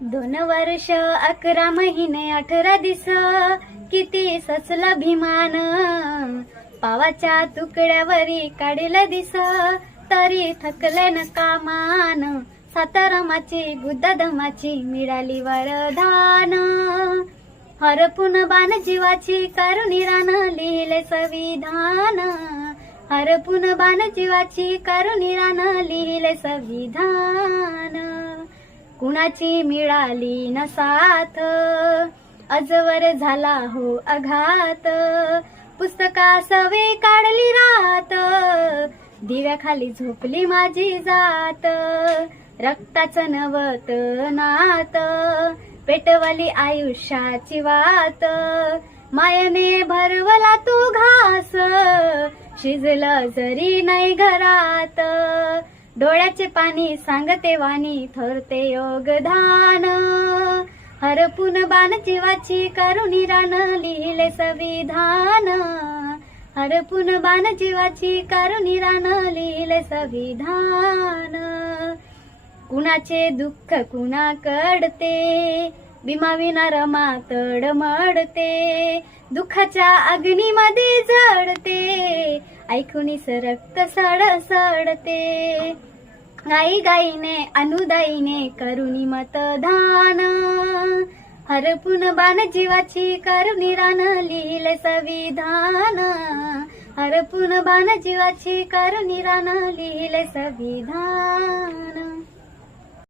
दोन वर्ष अकरा महिने अठरा दिस. किती सचला भीमान पावाच्या तुकड्यावरी काढील दिस. तरी थकले न कामान. सातारामाची बुद्ध धमाची मिळाली वरदान. हरपून बाण जीवाची करुणिरान लिहिले संविधान. हरपून बाण जीवाची करुणिरान लिहिले संविधान. कुणाची मिळाली न साथ? अजवर झाला हो अघात पुस्तका सवे काढली रात. दिव्याखाली झोपली माझी जात. रक्ताचं नवत नात. पेटवली आयुष्याची वात. मायने भरवला तू घास. शिजलं जरी नाही घरात. डोळ्याचे पाणी सांगते वाणी थरते योगदान. हरपून बाण जीवाची करुणिरान लिहिले संविधान. हरपून बाण जीवाची करुणिरान लिहिले संविधान. कुणाचे दुःख कुणा कडते बिमाविना रमा तडमडते. दुःखाच्या अग्नीमध्ये जडते. ऐकुनीस सरक्त सड सडते. गाई गाईने अनुदाईने करुणी मतदान. हरपून बाण जीवाची करुणिरान लिहिले संविधान. हरपून बाण जीवाची करुणिरान लिहिले संविधान.